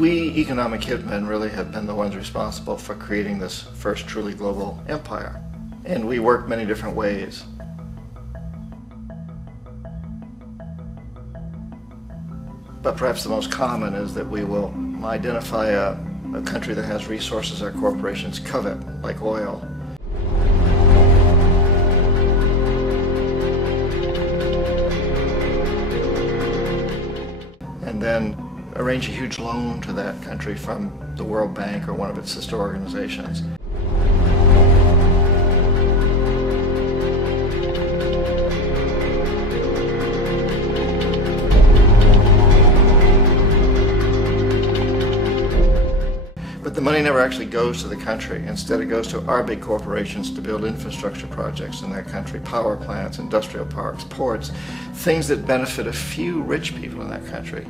We economic hitmen really have been the ones responsible for creating this first truly global empire. And we work many different ways. But perhaps the most common is that we will identify a country that has resources our corporations covet, like oil. And then arrange a huge loan to that country from the World Bank or one of its sister organizations. But the money never actually goes to the country. Instead, it goes to our big corporations to build infrastructure projects in that country, power plants, industrial parks, ports, things that benefit a few rich people in that country.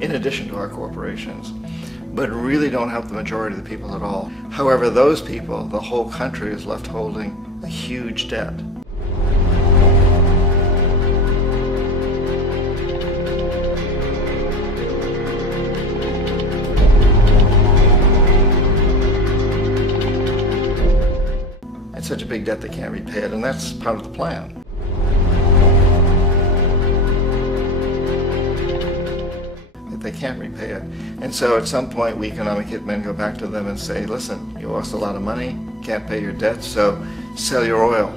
In addition to our corporations, but really don't help the majority of the people at all. However, those people, the whole country is left holding a huge debt. It's such a big debt they can't repay it, and that's part of the plan. They can't repay it. And so at some point we economic hitmen go back to them and say, listen, you lost a lot of money, can't pay your debts, so sell your oil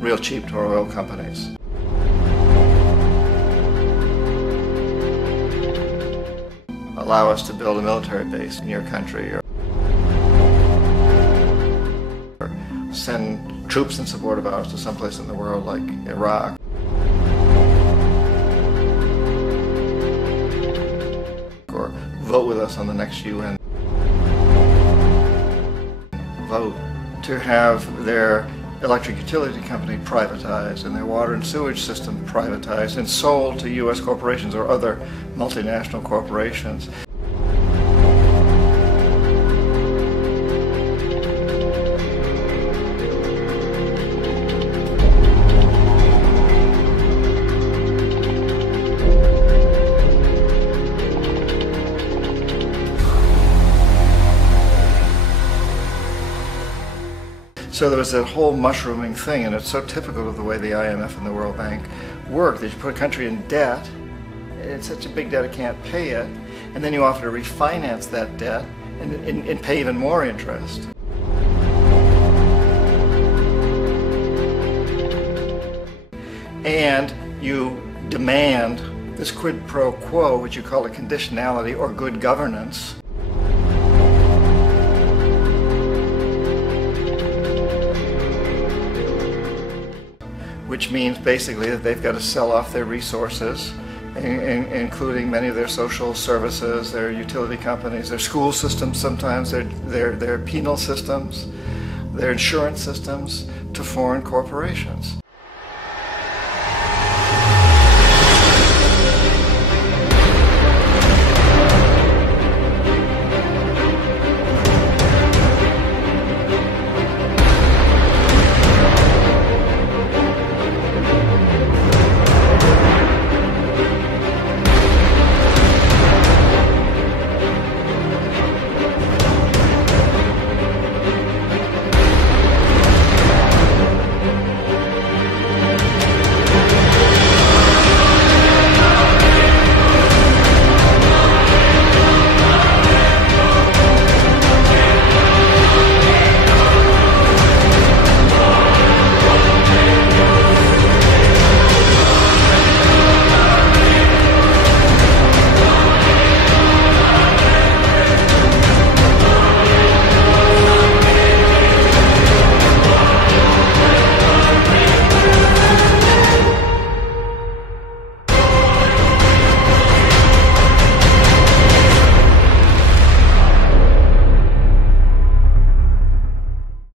real cheap to our oil companies. Allow us to build a military base in your country, or send troops in support of ours to someplace in the world like Iraq. Or vote with us on the next UN vote to have their electric utility company privatized and their water and sewage system privatized and sold to U.S. corporations or other multinational corporations. So there was that whole mushrooming thing, and it's so typical of the way the IMF and the World Bank work, that you put a country in debt, it's such a big debt it can't pay it, and then you offer to refinance that debt and pay even more interest. And you demand this quid pro quo, which you call a conditionality or good governance, which means basically that they've got to sell off their resources, including many of their social services, their utility companies, their school systems sometimes, their penal systems, their insurance systems, to foreign corporations.